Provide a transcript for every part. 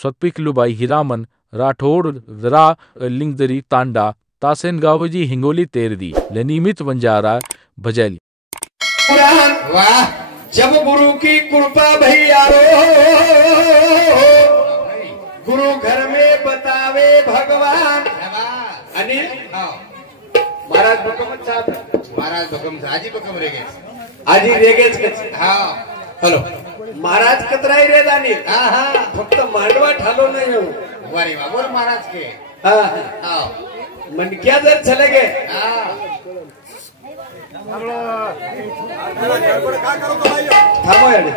स्वतपिकलुबाई हिरामन राठोड रा लिंगदरी तांडा तासेनगावजी हिंगोली तेरदी लनिमित वंजारा भजैली। वाह जब गुरु की कृपा भई यारो गुरु घर में बतावे भगवान अनिल महाराज भकम महाराज भकम आजी भकम रेगे आजी रेगेच हा हॅलो महाराज कतराई रे दानी हा हा फक्त मांडवा ठालो नाही हो वारे वा बोल महाराज के हा हा मन क्या जर चले गए हा थांबो याडे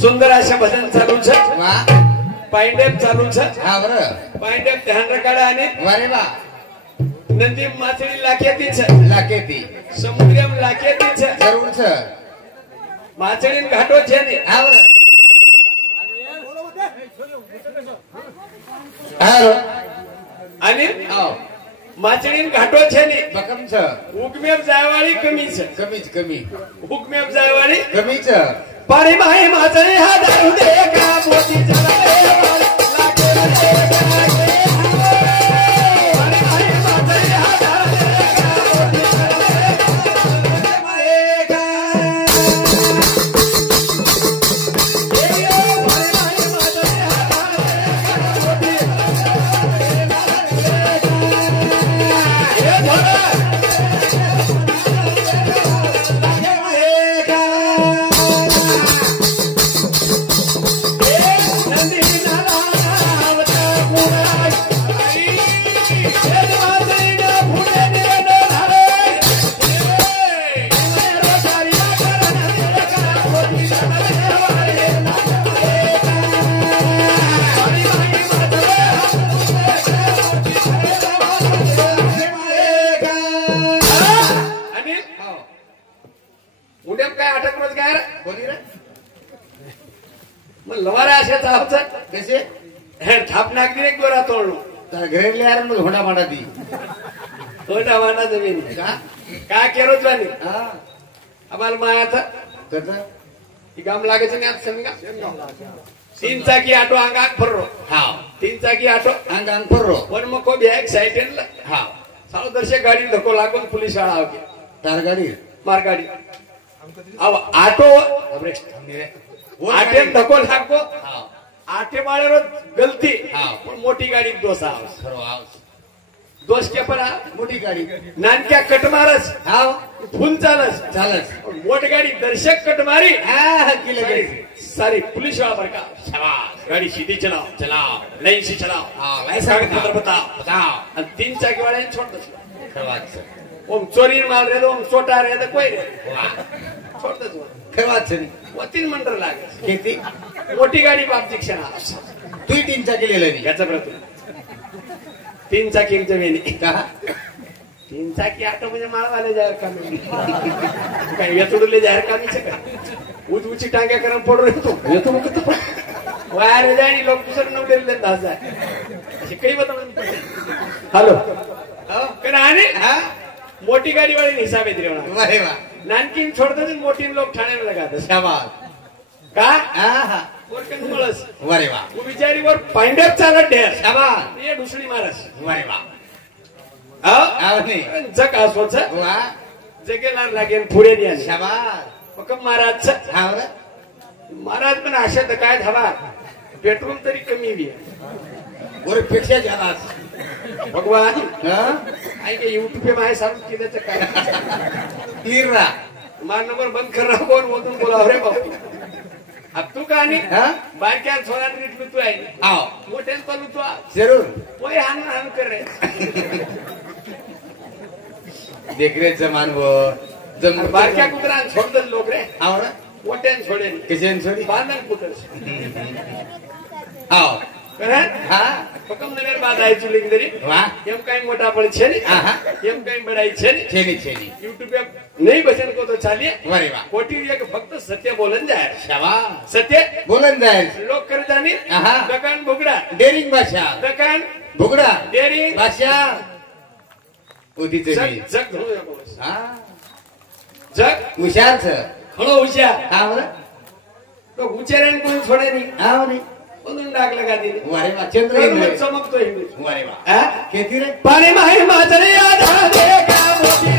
सुंदर अशा भजन चालू छे वा पाइंडेप चालू छे हा बरं पाइंडेप ध्यान रकाडा आणि वारे वा नदी माछड़ी लाखेती छे लाकेती समुद्रम लाखेती छे जरूर छ माछड़ी घाटो छे ने हा बरं हारो आणि आओ माछड़ी घाटो छे ने भकम छ हुकमेप जायवाळी कमी छे कमी हुकमेप जायवाळी कमी छ पाणी माही माछड़ी हा दारू दे का मोती जलावे लागे पाणी माही माछड़ी हा दारू दे का मोती घरेले यार मग होडा माडा दी होडा माडा जमीन का केरोच वानी हा आम्हाला माया था कत ही काम लागे छे ने आज समगा तीन चाकी ऑटो अंगाक फररो हा तीन चाकी ऑटो अंगांग फररो पण मग को बॅग साइड हा सालो दर्शक गाडी धक्को लागून पोलीस शाळा आवके तार गाडी मार गाडी अब ऑटो अबरे आटे धक्को लागको हा आटे माळेरो गलती हा पण मोठी गाडी दोष आव खरो आव दोष के परा मोठी गाडी नानक्या कट मारस हा फुल चालस मोठ गाडी दर्शक कट मारी हा किले सारी पुलिस वाला बरका शाबाश गाड़ी सीधी चलाओ लाइन से चलाओ हाँ लाइसेंस नंबर बताओ और तीन चाकी वाले छोड़ दो खरवाच ओम चोरी माल रे ओम छोटा रे तो कोई रे छोड़ दो खरवाच वो तीन मंडर लागे किती मोठी गाडी बाप शिक्षण तू तीन चाकी लिहिले याचा प्रतू तीन चाकी जमिनी का तीन चाकी ऑटो म्हणजे माळवाले जाहीर कामी काय वेचुडले जाहीर कामीचे का ऊंची टांग्या करून पडू रे तू येतो मग तू वायर जाणी लोक दुसरं नवलेले लेंदा जा अशी काही बता हॅलो करा आणि हा मोठी गाडी वाली हिसाब आहे रे म्हणा अरे वा नानकीन छोडतात मोठी लोक ठाण्याला लगात शाबास का हा हा वरकन मुळस अरे वा तू बिचारी वर पांडप चालत ढेर शाबास ये दुसरी मारस अरे वा हा जग असोच वा जगेला लागेल पुढे द्या शाबास मग महाराज हा महाराज पण अशा तर काय धावा पेट्रोल तरी कमी बी वर पेक्षा झाला भगवान हा ऐके यूट्यूब पे माय सांग केल्याचं काय क्लियर रा मार नंबर बंद कर रहा कोण बोलून बोला रे बाबू अब तू का नहीं हाँ बाकी आज सोना ट्रीट में तू आई आओ मोटे पर तू जरूर वही हान कर रहे देख रहे जमान वो जम बाकी कुतरा छोड़ दे लोग रे आओ ना मोटे छोड़े किसी ने छोड़ी बांधन कुतर आओ करे हाँ हुकम नगर बात आई चुली की दरी वाह एम कहीं मोटा पड़ छेनी हाँ एम कहीं बड़ाई छेनी छेनी छेनी यूट्यूब पे नहीं बचन को तो चालिए वारे वाह कोटी एक फक्त सत्य बोलन जाए शाबाश सत्य बोलन जाए लोग कर जानी हाँ दकान बुगड़ा डेरिंग भाषा दकान बुगड़ा डेरिंग भाषा उदी जग जग धो या बोलस हाँ जग हुशार छ खड़ो हुशियार हाँ बोला तो उचेऱ्याने कोणी सोडे नाही हा नाही म्हणून टाकलं का तिने वारे वा चंद्र इंद्र चमकतो हिंदू वारे वा हा खेती रे पाणी माहे माझे आधा दे का मोती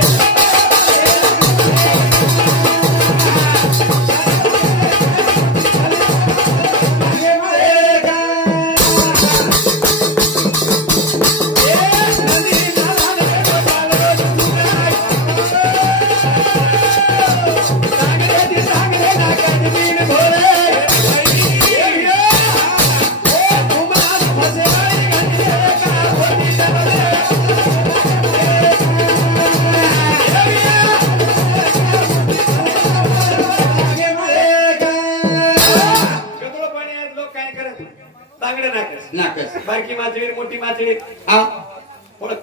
नाकस बारकी मासळी मोठी मासळी हा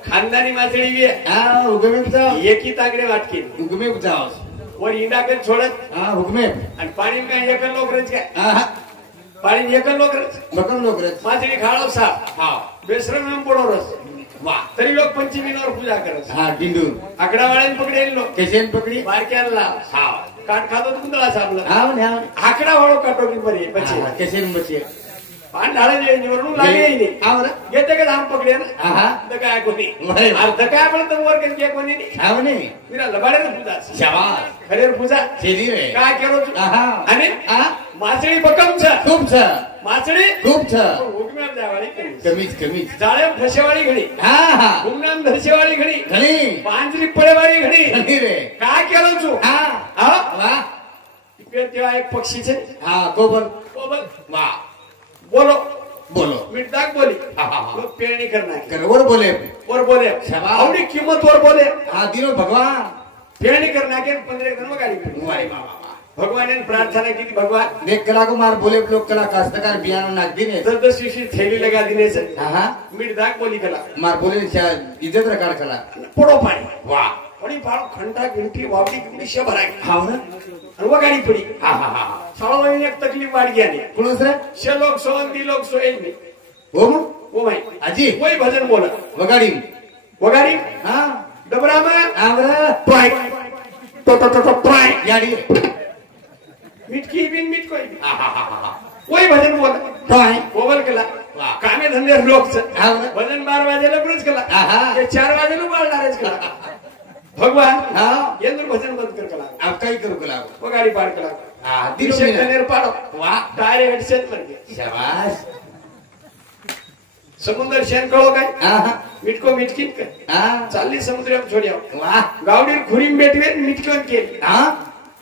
खानदानी मासळी बी आहे. हा हुकमे बुचाव एकी तांगडे वाटकी हुकमे बुचाव वर इंडाकन सोडत हा हुकमे आणि पाणी काय एकल लोकरच काय हा पाणी एकल लोकरच बकम लोकरच मासळी खाळव साप हा बेसरम पोडोरस वा तरी लोक पंचमीनावर पूजा करत हा डिंडू आकडावाळ्याने पकडेल लोक केशेन पकडी बारक्याला हा काट खातो कुंदळा सापला हा म्हणे आकडा वाळो काटोकी बरी बच्चे केशेन बच्चे पान ढाळा निवडून लागेल हा बरं घेते का धाम पकडे ना हा काय कोणी बरे वा. अर्ध काय पण तर वर केली कोणी नाही हा म्हणे मिरा लबाड्याला पूजा शाबास खरेर पूजा शेली रे काय केलो तू हा आणि हा मासळी बकम छ खूप छ मासळी खूप छ हुकम्यात जावाळी कमीच कमीच जाळे फसेवाळी घडी हा हा गुमनाम धरसेवाळी घडी घणी पांजरी पळेवाळी घडी घणी रे काय केलो तू हा हा वा तेव्हा एक पक्षीचे हा कोबल बोल वा बोलो बोलो मिठाक बोली हा, हा, हा. लोक पेरणी करणार करवर बोले वर बोले शाबास. आवडी किंमत वर बोले हा दिनो भगवान पेरणी करणार के 15 जण गाडी वारे वा वा वा भगवान प्रार्थना की भगवान देख कला को मार बोले लोग कला कास्तकार बियानो नाक दिने दस शिशी थैली लगा देने से हा हा मिठाक बोली कला मार बोले इज्जत रकार कला पडो पाणी वा पडी पाडो खंडा घंटी वावडी घंटी शे भराय हा ना आणि व गाडी पडी हा हा हा साळो महिने एक तकलीफ वाढ गया ने कोण दुसरा शे लोक सोवंती लोक सोयल मी हो मग ओ भाई आजी कोई भजन बोला वगाडी वगारी हा डबरा में आमरा प्राय तो प्राय याडी मिटकी बिन मिट कोई भी हा हा हा हा कोई भजन बोला काय बोल केला वाह. कामे धंदे लोक हा बरं. भजन 12 वाजेला पुढेच केला आहा. ते 4 वाजेला बाळणारच केला भगवान हा येंद्र भजन बंद कर केला अब काही करू कला वो गाडी पार केला हा दिशे दिनो कनेर पाडो वा डायरेक्ट शेत वर गे शाबाश समुद्र शेण कळो काय हा हा मिटको मिटकीत काय हा चालली समुद्रात छोडी आव वा गावडीर खुरीम बेटवे मिटकन केली हा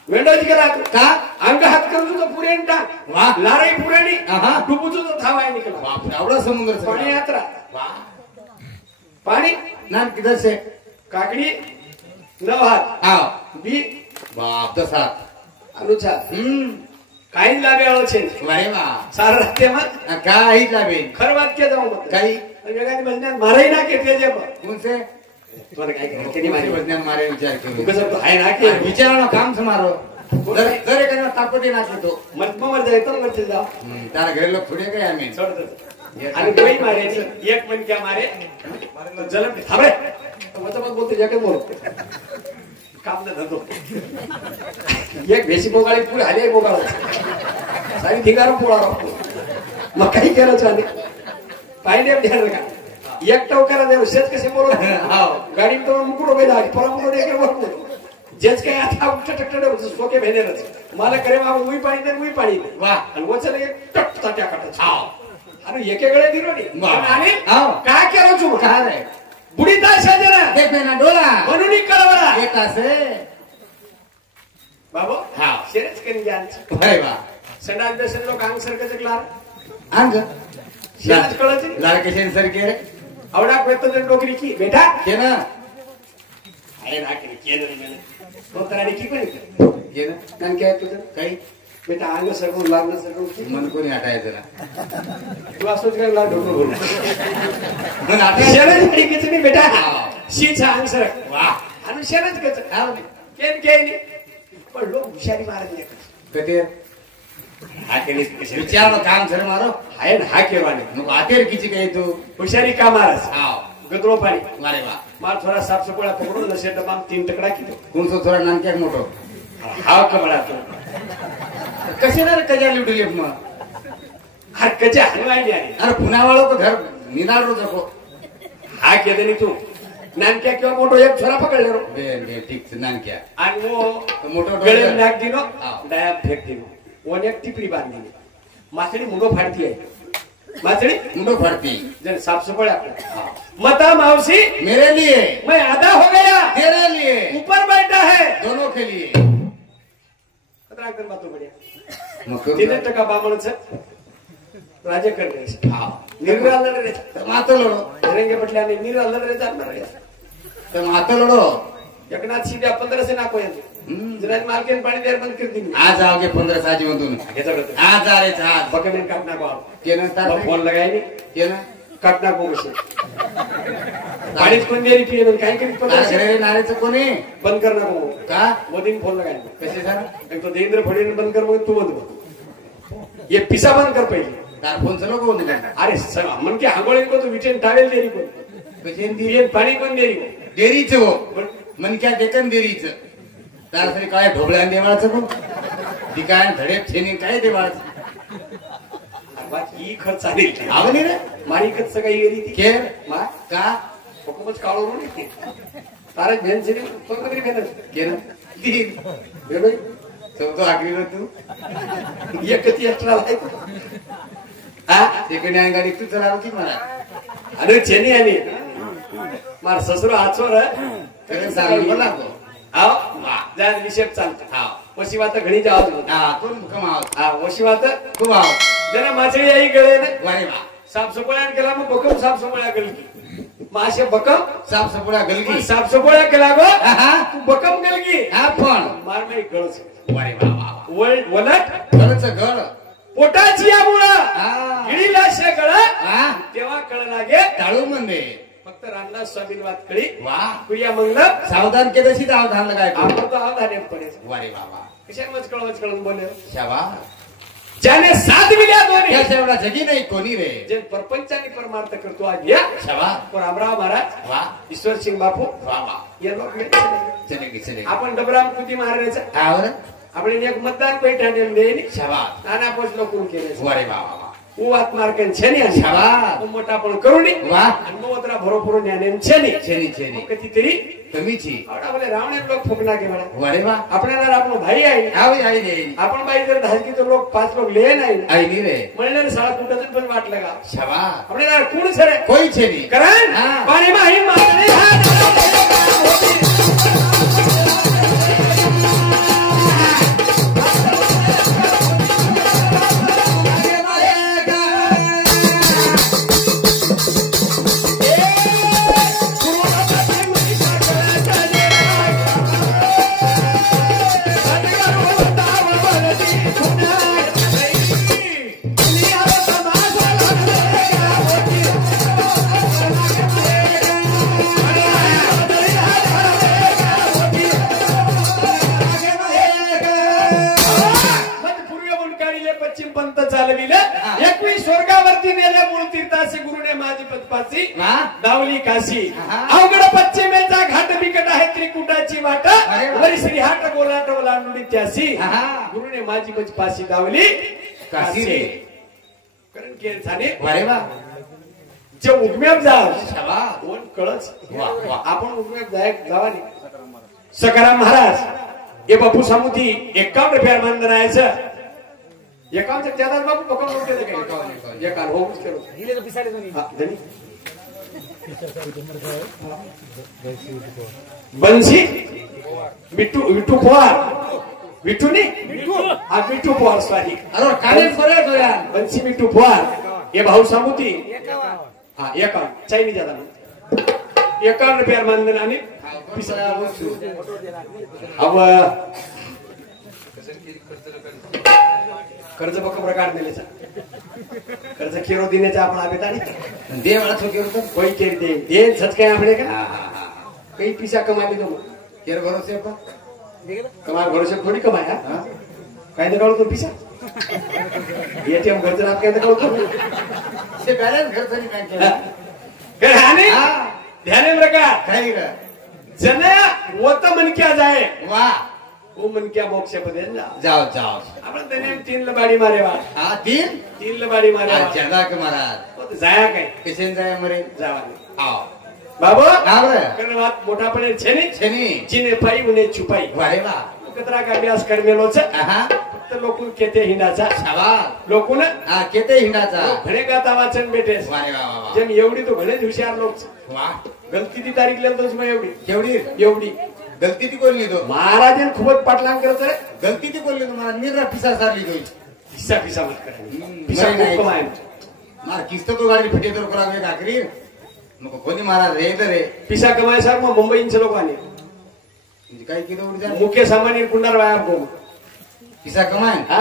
वेंडोजी केला का अंग हात करून तुझं पुरेन टाक वा. लाराई पुरेणी आहा. डुबू तुझं थावाय निकला बाप एवढा समुद्र पाणी यात्रा वा पाणी नाम किधर से काकडी 9 हात आओ बी बाप 10 हात अनुचा काही लागे आवचे वारे वा सारा राहते मग काही लाभे खरं वाक्य जाऊ मग काही वेगाने बजण्यात माराही ना के त्याचे मग कोणसे तुम्हाला काय करायचं केली मारी विज्ञान मारे विचार तू करू कसं आहे ना के विचारानं काम समारो जर एखादा तापटी नाचले तो मग जायचं मग ते जाऊ त्याला घरी लोक थोडे काय आम्ही सोडत आणि कोई मारायचं एक पण क्या मारे जलम थांबे मग बोलतो जगत बोलतो काम न धंदो एक भेशी बोगाळी पुढे आली बोगाळ सारी धिंगार पोळा मग काही करायचं आणि पाहिजे ध्यान का एक टवकारा देव शेत कसे बोलत गाडी तो मुकुडो बेदा परमुडो डेकर बोलतो जेच काय आता टकटक सोके भेनेरच मला करे बाबा उई पाणी दे उई पाणी दे वा आणि वचन एक टक ताट्या काटच अरे एकेकडे दिरोडी वा. आणि हाव. काय केलं तू काय रे बुडी ताशा जरा देख ना डोला म्हणून कळवला एक असे बाबा हा. शेरच करी जायचं भाई वा संडास दर्शन लोक अंग सरकच क्लार अंग शेरच कळत लाडकेशन सर के रे आवडा प्रयत्न नोकरी की बेटा के ना आहे ना की केलं नाही तो तराडी की पण के ना कारण काय तुझं काही बेटा अंग सरकून लागणं सरकून मन कोणी हटायचं ना तू असंच काय लाड ढोकं बोल मन हटायचं शेरच करी किच नाही बेटा हा. शीचा अंग सरक वा आणि शेरच कच हा केन केन नाही पण लोक हुशारी मारत नाही कते हा केली विचार काम सर मारो आहे ना हा केवाने मग आतेर किची काय तू हुशारी का मारस हाव गदरो पाणी वारे वा मार थोडा साफ सपोळा पकडून नसे डबा 3 टकडा किलो कोणसो थोडा नानक्याक मोठो हा कमळा तो कसे ना कजा लुटले मग अरे कजा हलवायली आहे अरे पुन्हा वालों को घर निनाल रो जको हा केदे नाही तू नानक्या किंवा मोठो एक छोरा पकडले रो बे ठीक से नान क्या आणि वो मोठो गळे नाक दिनो हा. डाया फेक दिनो वन एक टिपरी बांधली मासडी मुंडो फाडती आहे मासडी मुंडो फड़ती जन साफ सफाई मता मौसी मेरे लिए मैं आधा हो गया तेरे लिए ऊपर बैठा है दोनों के लिए खतरा एकदम बातों बढ़िया मग 3% बामणचं राजे करणे हा निर्मल रे मातो लढो रंगे पटल्याने निर्मल रे जाणार रे तर मातो लढो एकनाथ शिंदे 1500 नाको यांचे जरा मालकीन पाणी द्यायला बंद कर दिली आज आओगे 15 साजी मधून आज आ रे आज बकमेन काटना को केना तार फोन लगायनी केना काटना को कसे पाणीच कोण देरी पिये काय करीत पण घरे नारेचं कोणी बंद करना को का मोदीन फोन लगायनी कसे झालं एक तो देवेंद्र फडणवीस बंद कर मग तू बंद कर ये पिसा बंद कर पहिले तार फोन चलो को बंद करना अरे मन के हांगोळी को तो विटेन टावेल देरी को कसे पिये पाणी कोण देरी को डेरीच हो मन क्या देखन डेरीच तार काय ढोबळ्या देवाळाचं को दिकाय धडेप छेनी काय देवाळाचं बाकी खर्च आली आवनी रे माणिकच काही गेली ती के मा का हुकूमत काढू नाही तारक बहन से तो कधी बहन केना बे भाई तो आखरी रे तू ये किती एक्स्ट्रा आहे हा सेकंड हँड गाडी तू चलाव की मला अरे चेनी आनी मार ससुर आचोर करे सांग बोला को आओ जान विषय चालतो हा वशी वात घणी जावत हा कोण कमाव हा वशी वात तू आव जरा माछळी आई गळे ना वारे वा साफ सफाई केला मग बकम साफ सफाई गलगी माशे बकम साफ सपोळा गलगी साफ सफाई केला गो हा तू बकम गलगी हा पण मार नाही गळच वारे वा वा वलट खरंच गळ पोटाची यामुळं हा गिळीला शेगळ हा तेव्हा कळ लागे टाळू मंदे फक्त रामदास स्वामी वात कळी वा कुया मंगल सावधान के तशी सावधान लगाय आपण तो आधार पडे वारे वा वा कशा वचकळून बोले शाबा ज्याने साथ दिल्या दोन्ही या एवढा जगी नाही कोणी रे जे परपंचाने परमार्थ करतो आज या शाबा तो रामराव महाराज वा ईश्वर सिंग बापू वा वा ये लोक चलेगी चलेगी आपण डबराम कृती महाराजांचा आवर आपण एक मतदान पैठा देईन शाबा नाना पोच लोक केले वारे वा वा उ आत्मार्कन छेनी शाबा मोठा पण करुणी वा आणि मोत्रा भरोपुरो ज्ञाने छेनी छेनी छेनी कितीतरी कमीची आवडा बोले रावणे लोक फुकना के बडा वारे वा आपल्याला आपण भाई आहे आवी आई रे आपण बाई जर धाजकी तो लोक 5 लोक ले नाही आई नी रे म्हणले शाळा कुठं पण वाटलं का शाबा आपल्याला कोण सर कोई छेनी करण हा. पाणी माही मारणे पश्चिम पंथ चालविलं 21 स्वर्गावरती नेले मूळ तीर्थासी गुरुने माझी पदपासी दावली काशी अवघड पश्चिमेचा घाट बिकट आहे त्रिकुटाची वाट वरी श्रीहाट गोलाट ओलांडुडी त्यासी गुरुने माझी पदपासी दावली काशी रे कारण केर झाले वारे वा जे उगम्यात जा शाबा कोण कळच वा वा आपण उगम्यात जावानी सकाराम महाराज हे बापू सामुती 51 रुपया मानधनायचं एकांच्या त्यादार बापू पकड होते काय एकान होऊच केलो हिले तो पिसाडे दोन्ही धनी बंसी विट्टू पवार विट्टू नी हा विट्टू पवार सॉरी अरे काने फरे तो यार बंसी विट्टू पवार हे भाऊ सामुती हा एकान चायनी जादा 51 रुपया मानधन आणि पिसाडा अब कर्ज बक प्रकार दिलेचा कर्ज केरो देण्याचा आपण आबेतानी दे वाला तो केरो तो कोई केर दे सच काय आपले का काही पिसा कमाली तो केर भरोसे पर कमाल भरोसे थोडी कमाया काय दे काढतो पिसा एटीएम कर्ज रात काय दे काढतो से बॅलन्स खर्च नाही काय केला काय हाने ध्यान रखा काही रे जना वत मन क्या जाए वा वो मन क्या मोक्ष पदे जा जाओ जाओ आपण त्याने 3 लबाडी मारे वा हा 3 लबाडी मारे वा ज्यादा के महाराज तो जाया काय किशन जाय मरे जावा आओ बाबो आवरे कारण વાત મોટા પડે છે ને छेनी જીને પાઈ ઉને છુપાઈ वारे वा કતરા का अभ्यास करमेलो છે आहा फक्त लोक केते हिंडाचा शाबास लोकून हा केते हिंडाचा घणे गाता वाचन भेटे वारे वा वा जेम एवढी तो घणे हुशार लोक वा गलती ती तारीख लेतोच मग एवढी केवढी एवढी गलती ती कोण लिहितो महाराजन खूपच पाटलांग करत रे गलती ती कोण लिहितो मला निरा पिसा सार लिहितो पिसा पिसा मत करा पिसा नाही, नाही. खूप कमाय मार किस्त तो गाडी फिटे तर करा एक आखरी मग कोणी महाराज रे तर रे पिसा कमाय सर मग मुंबईचे लोक आले म्हणजे काय केलं उडी जा मुख्य सामान्य कुंडार वाया को पिसा कमाय हा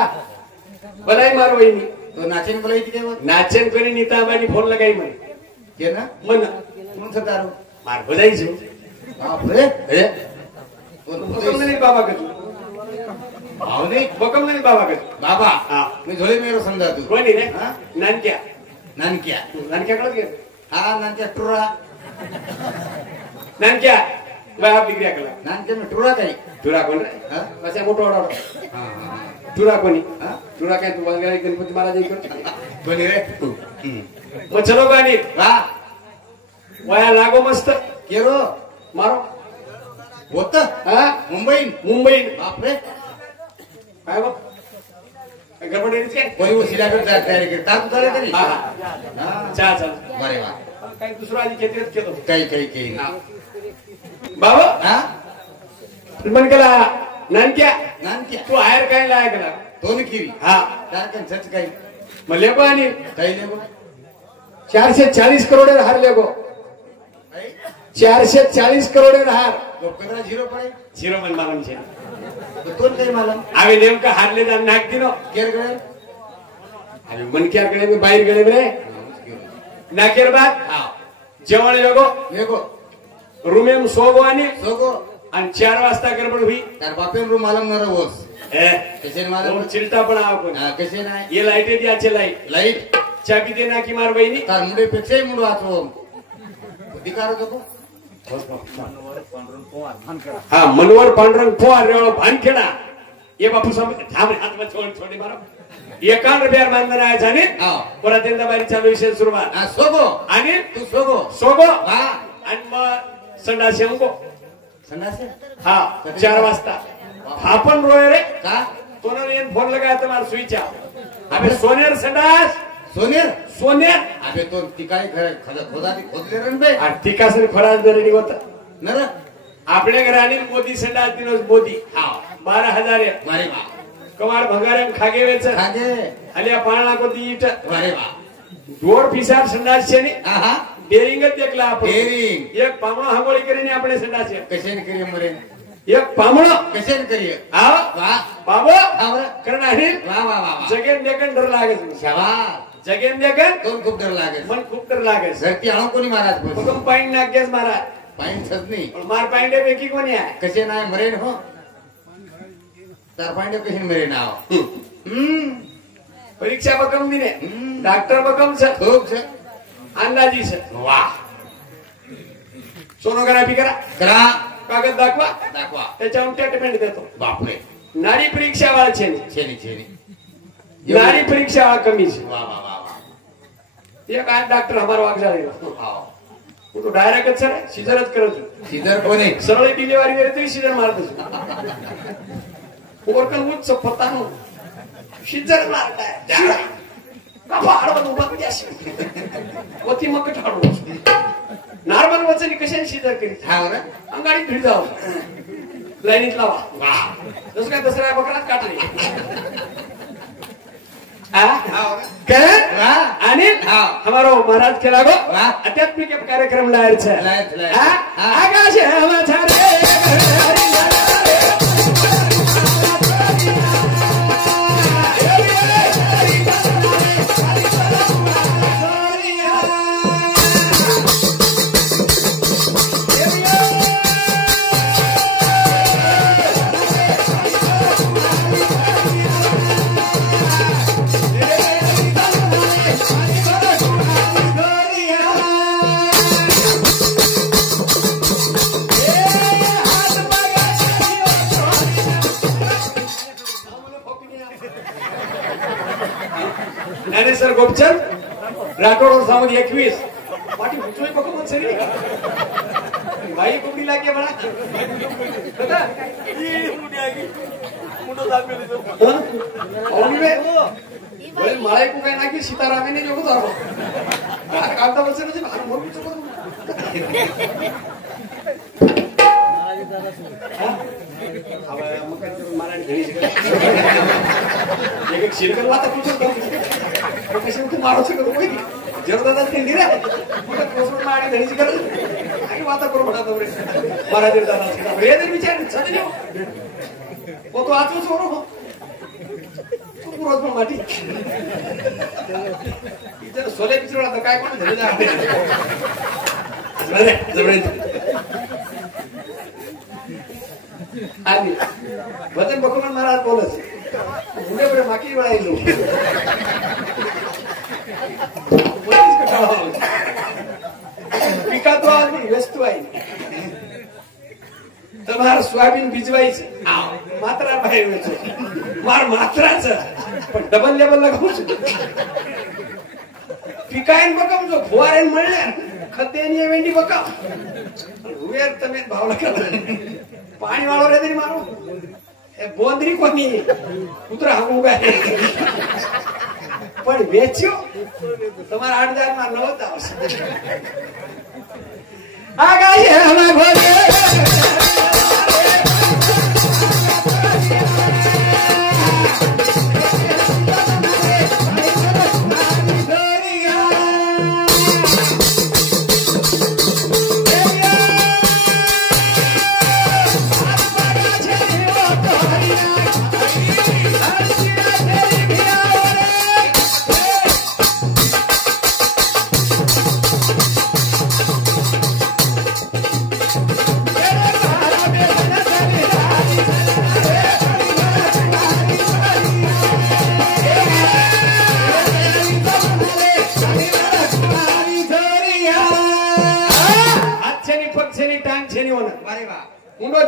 बलाई मार वहिनी तो नाचेन बोला इथे काय नाचन करी नीताबानी फोन लगाई म्हणे के ना मन कोणचं दारू मार बजाईच बापरे अरे बकम नाही बाबा कधी भाव नाही बकम नाही बाबा कधी बाबा हा मी झोळे मेरो समजा तू कोणी रे हा? नानक्या नानक्या नानक्याकडेच घे हा नानक्या टुरा नानक्या बाया बिग्रिया कला नानक्या मी टुरा काही तुरा कोण रे हा? कसा मोठा ओढा हा, हा. तुरा कोणी हा? तुरा काय तू बंगाली गणपती महाराज कोणी रे मग चलो गाणी वा वया लागो मस्त केरो मारो होत हा मुंबई मुंबई बापरे काय बघ गडबड येईच काय कोणी वशिल्याकडे जात तयारी करत टाकू चालू तरी हा हा चहा चल बरे वा काही दुसरं आधी केंद्रित केलं काही काही काही बाबा हा म्हण केला नानक्या नानक्या तू आहेर काय लाय केला दोन किरी हा टाकन सच काही मग लेबो आणि काही नको 440 करोड हार लेबो 440 करोड हार लोकरा झिरो पडे झिरो मन मालूम છે दोन काही मला आवे नेमका हारले जाण नाक दिनो केर गळे आवे मन क्यार गळे में बाहेर गळे रे नाकेर बाद हा जेवण लेगो देखो रूमेम सोगो आणि सोगो 4 वाजता गडबड हुई तार बापेन रू मालम नर होस ए कसे मालम चिलटा पण आव कोण कसे नाही ये लाईट दे आचे लाईट लाईट चाबी दे ना की मार बहिणी तार मुंडे पेक्षाही मुंड वाचो अधिकार होतो हा मनोहर पांडुरंग पोहार रेवळ भानखेडा ये बापू समज थांब रे हात छोड छोडी मारो 51 रुपयार मानधन आहे जाणे हा परत एकदा बारी चालू विषय सुरुवात हा सोगो आणि तू सोगो सोगो हा आणि मग संडास अंगो संडासे हा 4 वाजता हा पण रोय रे का तोनर येन फोन लगाया तुम्हाला स्विच अबे सोनेर संडास सोनेर सोनेर अबे तो तिकाळी खोदा खोदले रन बे आणि तिकासन खराज रेडी होता नर आपल्या घराने मोदी संडास दिनोस मोदी हा 12,000 मारे बा कमाड भंगारम खागे वेच खागे आलिया पाळणा कोती इट मारे बा दोड पिसार संडास छे ने आहा डेरिंग देखला आपण डेरिंग एक पामणो हांगोळी કરીને આપણે સંડાસ છે कशेन करिये मरे एक पामणो कशेन करिये आ वा बाबो आवरा करणारी वा वा वा वा जगेन देखन डर लागे शाबास जगेन देखन दोन खूप डर लागे मन खूप डर लागे धरती आणो कोणी महाराज बोल मगम पाइन नाग्यास मारा पाइन सजनी पण मार पाइंडे पैकी कोणी आहे कसे नाही मरेन हो तार पांडे कशेन मरे नाव परीक्षा बकम दिने डॉक्टर बकम छ खूप छ अंदाजी छ वाह सोनोग्राफी करा करा कागद दाखवा दाखवा त्याच्यावर ट्रीटमेंट देतो बापरे नाडी परीक्षा वाला छे छेनी छेनी नाडी परीक्षा वाला कमी छे वाह वाह वाह वाह एक आज डॉक्टर हमारा वाग जाएगा आओ वो तो डायरेक्ट सर सीजरच करत सीधर कोणी सरळ डिलिव्हरी करे तो सीजर मारतो ओरकन उच्च पता नो सीजर मारताय का बाळवण उभा कशी वती मग ठाडू नॉर्मल वचनी कशाने सीजर करीत हा ना अंगाडी भिड जाव लाईनीत लावा वाह जसं काय दसरा बकरात काटले वाह आणि हाँ। हमारो महाराज के लागो वाह। आध्यात्मिक कार्यक्रम लायर छे लायर आकाश राठोड सावध 21 पाठी उचलोय बघ मग सरी बाई कुठली लागे बळा कदा ही मुडी आगी मुडो दाबेले कोण औनिवे बळे माळे को काय नाकी सीतारामेने जोगो जारो कांता बसले जे भार मोर चुको अब मग काय मराठी घरी शिकला एक शिरकल वाता पुढचं कशी तू मारू शकतो कोणी जरदादा ते दिरा मग कोसरून माडी घरी शिकल आणि वाता करू म्हणा तवरे मराठी दादा रे दे विचार छान हो तो आतून सोरो तू पुरोत पण माटी इतर सोले पिचरोळा तर काय कोण धरले जा जबरदस्त आणि वचन बकुल महाराज बोलस मुंडे बरे माकी वळायलो पिका तो आज व्यस्त आहे તમાર સોયાબીન બીજવાઈ છે માત્રા ભાઈ છે માર માત્રા છે પણ ડબલ લેવલ લગાવું છું પિકાઈન બકમ જો ફુવારેન મળે ખતેની વેંડી બકમ રૂવેર તમે ભાવ લખા પાણી વાળો રે દેરી મારો એ બોંદરી કોની કૂતરા હાંગું ગાય પણ વેચ્યો તમારા 8000 માં નવતા આવશે આ ગાય હલા ભોલે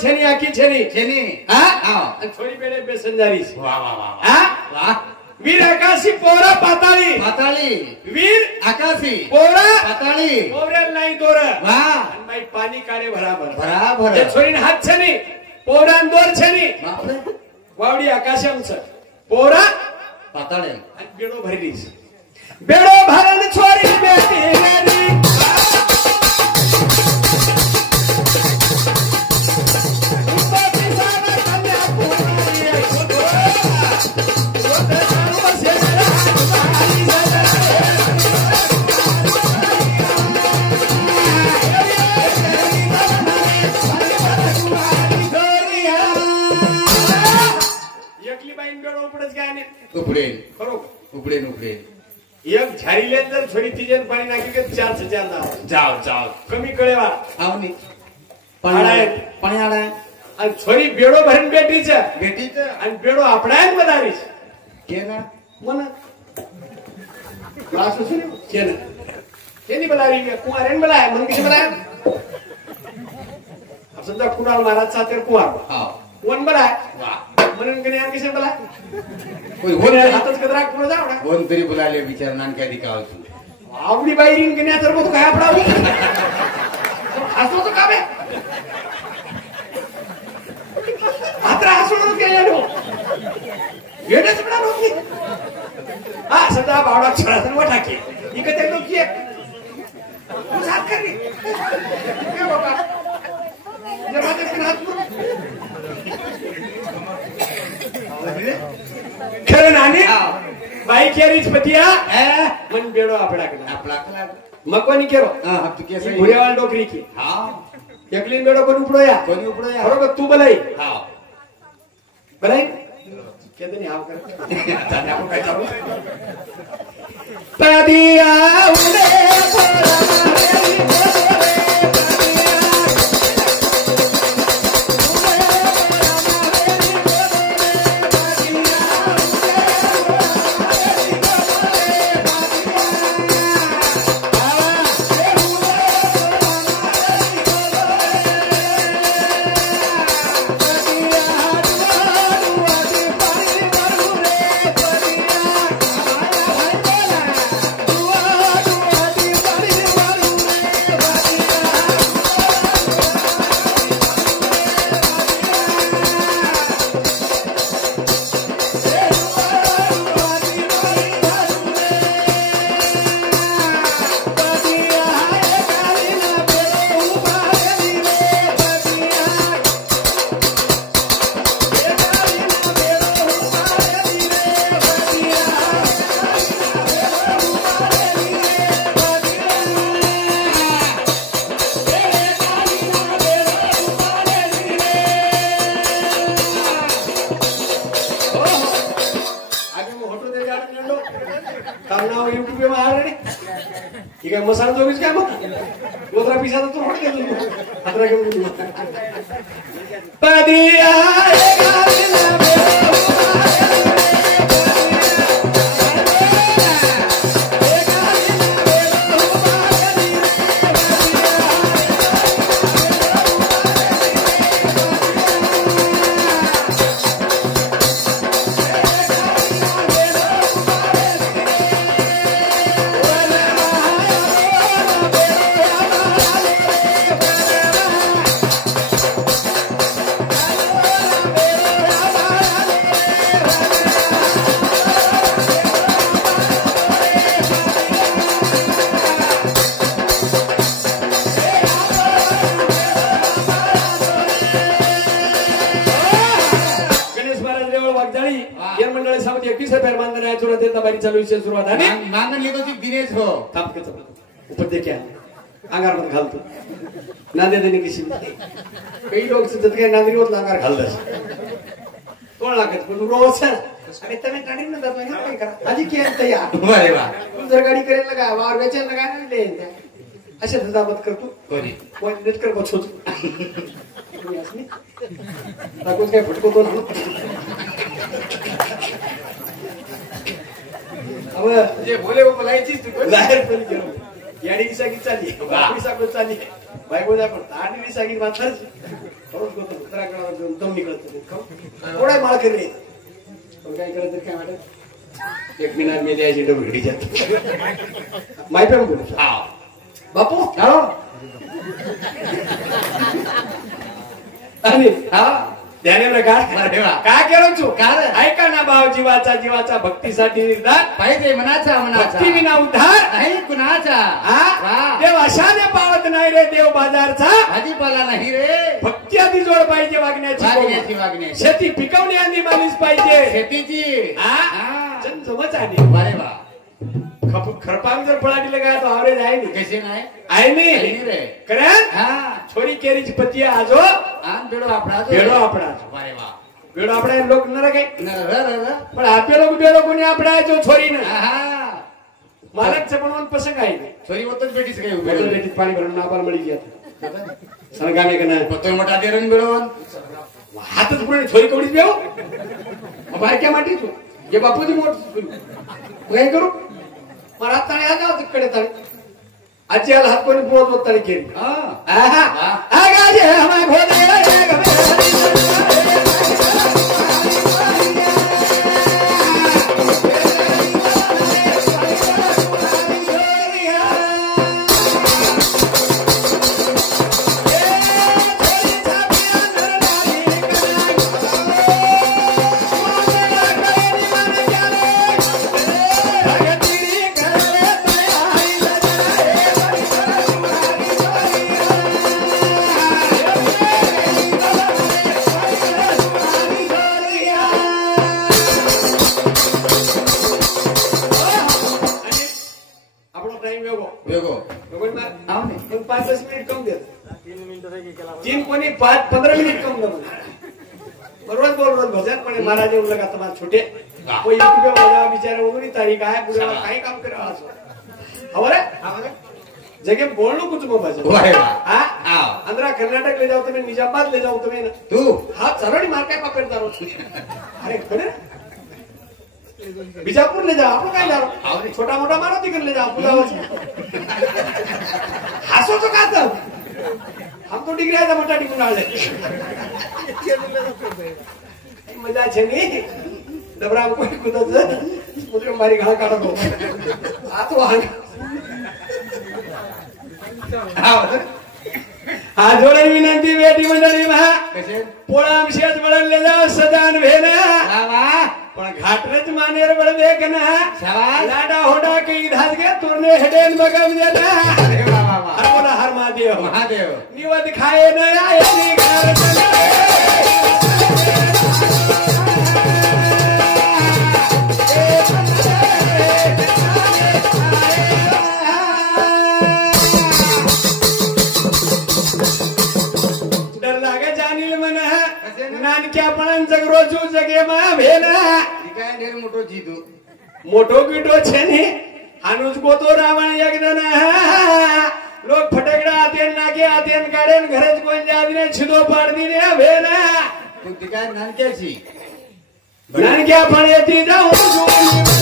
छेनी आखी छेनी छेनी हां थोड़ी बेड़े पे संजारी वाह वाह वाह हां वाह वीर आकाशी पोरा पाताळी पाताळी वीर आकाशी पोरा पाताळी पोरेल नाही दोर वाह आणि माई पाणी काढे बराबर बराबर ते छोरीने हात छेनी पोरान दोर छेनी बापरे वावडी आकाशांच पोरा पाताळे आणि बेडो भरलीस बेडो भरन छोरी बेटी मेरी एक झारीले जर छोडी तिजेन पाणी नाकी के 4 जाओ जाओ कमी कळेवा आवनी पाणी आडाय आणि छोरी बेडो भरून बेटीच आणि बेडो आपडायन बदारीस केना मन क्लास सुनी केना केनी बदारी कुमारेन बलाय मन किती बलाय समजा कुणाल महाराज सातेर कुमार हां वन बलाय वाह म्हणून कने आन किसे बलाय कोई होने हातच कदरा कुणा जावडा कोण तरी बोलाले विचार नान काय दिकाव तू आवडी बाहेरीन कन्या तर मग काय पडावी हसतो तो काबे आत्रा हसवून काय जाणो येडेच पडा रोकी हा सदा बावडा छळातन वठाकी इकते लोकी तू साथ करी काय बाबा जरा ते हात खरं नानी बाई केरीच पतिया मन बेडो आपला मग कोणी केरो भुड्यावाल डोकरी की एकलीन बेडो कोणी उपडोया बरोबर तू बलाई बलाई केदनी हाव कर आता आपण काय करू पदिया उले रे ही काय मसाला जोगीच काय मग गोत्रा पिसाचा तू होत घेतो हातरा घेऊन पदिया सुरुवात आहे मागण लिहितो ती दिनेश हो ऊपर देखिए अंगार मध्ये घालतो नांदे देणे कशी काही लोक सुद्धा काय नांदरी होत अंगार घालतात कोण लागत पण रोज अरे तुम्ही गाडी न जात नाही काय करा आधी केलं तयार अरे वा तू जर गाडी करेल ना वावर वेचेल ना काय नाही अशा धजामत करतो कोणी कोण नेट कर बसवतो तुम्ही असली टाकून काय फटकवतो ना जे बोले बोलायचीच तू जाहीर पण गेलो याडी दिसाकी चालली बापडी साकडं चालली बायको जा करता आडी दिसाकी मात्रच खरोच गोतो उत्तराखंडावर दम निघत थोडा माळ करले पण काय करत काय वाटत एक मिनिट मी द्यायची डबडी जात माय पण बोल हा बापू हॅलो आणि हा ध्यानेंद्र काय केलं तू ऐका ना भाव जीवाचा भक्तीसाठी निर्धार पाहिजे मनाचा भक्ती विना उद्धार नाही कुणाचा देव अशाने पावत नाही रे देव बाजारचा भाजीपाला नाही रे भक्ती आधी जोड पाहिजे वागण्याची शेती पिकवणे आधी माणूस पाहिजे शेतीची जमच आहे अरे वा खरपावी जर फळाटीले काय तो आवरेज आहे नाही कसे नाही आहे नाही रे कारण छोरी केरीची पती आजो बेडो आपडा बेडो आपडा लोक न रे पण आपले लोक बेडो कोणी आपडायचो छोरी ना मालकचं पण पसंग आहे छोरी होतच बेटीच काही बेटीत पाणी भरून आपण मळी घेत सरगामे का नाही पत्तर मोठा देरून बेडवून हातच पुढे छोरी कवडीच बेव बारक्या माटी तू जे बापूची मोठ काय करू मला ताणी आज तिकडे ताणी आजी आला हात कोणी पोहोच होत ताणी केली तीन कोणी 15 मिनिट कम रोज बोल भजन पण महाराज येऊन लगा तुम्हाला छोटे कोई यूट्यूब पे बिचारा उगनी तारीख आहे पुढे काही काम करा असं हवरे जगह बोलनो कुछ मो भजन आंध्रा कर्नाटक ले जाओ तुम्हें निजामाबाद ले जाओ तुम्हें तू हाथ सरड़ी मार के पकड़ दारो अरे खड़े बीजापुर ले जाओ आप काय जाओ छोटा मोटा मारो तिकड़ ले जाओ पुलावच हसो तो का हम तो डिग्री आहे मोठा टिकून आले मजा छे नी डबरा कोई कुदत मुद्रे मारी घाळ काढत हो आतो हा जोडे विनंती बेटी मंडळी महा कसे पोळाम शेत बळले जाव सदान भेना पण घाटरच मानेर बळ देख ना लाडा होडा की धासगे तुरने हेडेन बगम देना अरे वा वा हर बोला हर महादेव निवद खाए न आए नी घर डर लागे जानिल मन नानक्या पण जगरोजू जगे मा भेना काय ढेर मोठो जीतो मोठो गिटो छे ने अनुज गोतो रावण एक जण लोक फटकड़ा आतेन नाके आतेन काढेन घरच कोण जादने छिदो पाड दिने भेला तू ती काय नानक्याची नानक्या पाण्याची जाऊ